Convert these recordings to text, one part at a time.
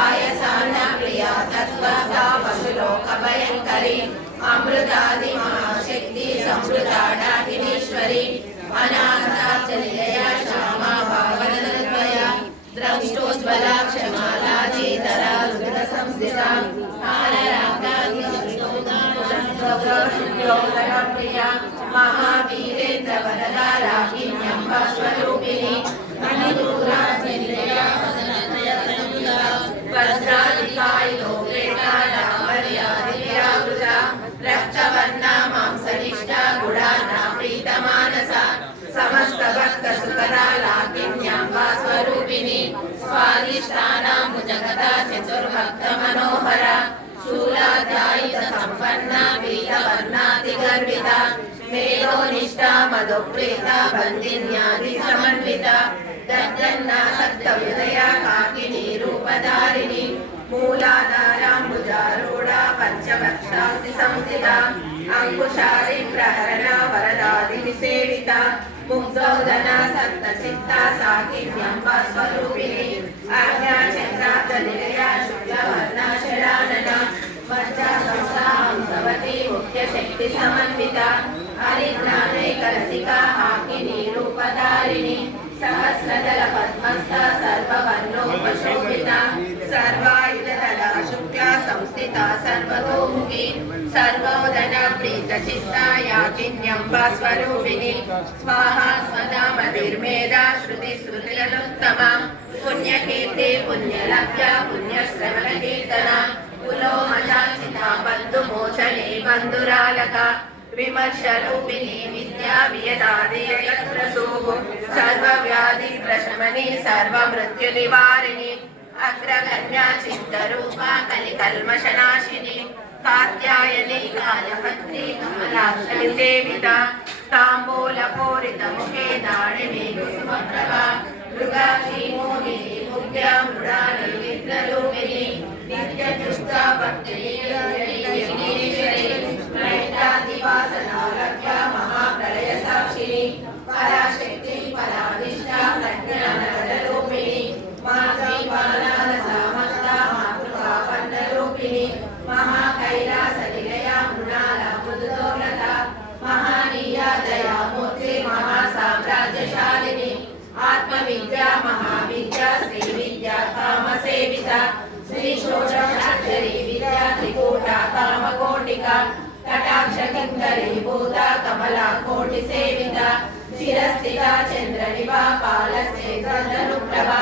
पायसान्न प्रिया तत्त्वस्था पशुलोकभयङ्करी अमृतादि महाशक्ति संवृता डाकिनीश्वरी अनाथाचलिलया श्यामा भावनद्वया द्रष्टोज्ज्वला क्षमालाधीधरा रुद्रसंस्थिता प्रिया महावीरेन्द्र वरदा रागिण्यम्ब स्वरूपिणी मणिपूराजिलया वज्राधिकारिणो वेदा डामर्यादिव्यावृता रक्तवर्णा मांसनिष्ठा गुणार्णा प्रीतमानसा समस्त भक्त सुखदा लाकिन्याम्ब स्वरूपिणी स्वादिष्टानां भुजगदा चतुर्भक्त मनोहरा शूलाध्यायित संपन्ना पीतवर्णातिगर्विता मेधोनिष्ठा मधुप्रीता बन्दिन्यादि समन्विता दद्दन्नासक्तहृदया काकिनी रूपधारिणी मूलाधाराम्बुजारूढा पञ्चवक्षास्ति संस्थिता अंकुशारि प्रहरणा वरदादिनिसेविता मुग्धौदना सप्तचित्ता साकिन्यम्ब स्वरूपिणी आज्ञाचन्द्राब्जनिलया शुक्लवर्णा शरानना मज्जासंस्थाहंसवती मुख्यशक्ति समन्विता हरिज्ञानैकरसिका हाकिनी रूपधारिणी सहस्रदल पद्मस्था सर्ववर्णोपशोभिता सर्वायुधदला शुक्ला संस्थिता सर्वतोमुखी सर्वोदना प्रीतचित्ता याकिन्यम्ब स्वरूपिणी स्वाहा स्वदा मतिर्मेधा श्रुतिस्मृतिरनुत्तमा पुण्यकीर्ति पुण्यलब्धा पुण्यश्रवणकीर्तना पुलोमजाचिता बन्धुमोचने बन्धुरालका विमर्शरूपिणी विद्या वियदादियत्रसूः सर्वव्याधि प्रशमनी सर्वमृत्युनिवारिणी अग्रगण्या चित्तरूपा कलिकल्मषनाशिनी कात्यायनी कालहस्त्री कमलाक्षि सेविता ताम्बूलपूरितमुखे दारिणी कुसुमप्रभा मृगाक्षी मोहिनी मुग्धा मृडानी विद्ररूपिणी नित्यजुष्टा भक्तिनी दिवासनालभ्या महाप्रलय साक्षिणी पराशक्ति पराधिष्ठा प्रज्ञानरूपिणी मातृपानालसामता मातृकापन्नरूपिणी महाकैलासनिलया मृणाला मृदुदोलता महानीया दयामूर्ति महासाम्राज्यशालिनी आत्मविद्या महाविद्या श्रीविद्या कामसेविता श्री षोडशाक्षरी विद्या त्रिकूटा कामकोटिका कटाक्ष किङ्करी भूता कमला कोटि सेविता शिरस्थिता चन्द्रनिभा पालस्तेन्द्रधनुप्रभा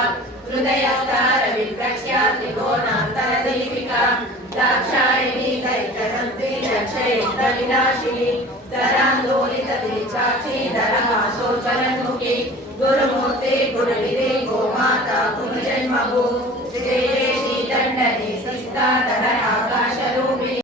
हृदयस्तार विप्रक्ष्या त्रिकोणान्तरदीपिका दाक्षायणी दैत्यहन्त्री दक्षयेन्द्र विनाशिनी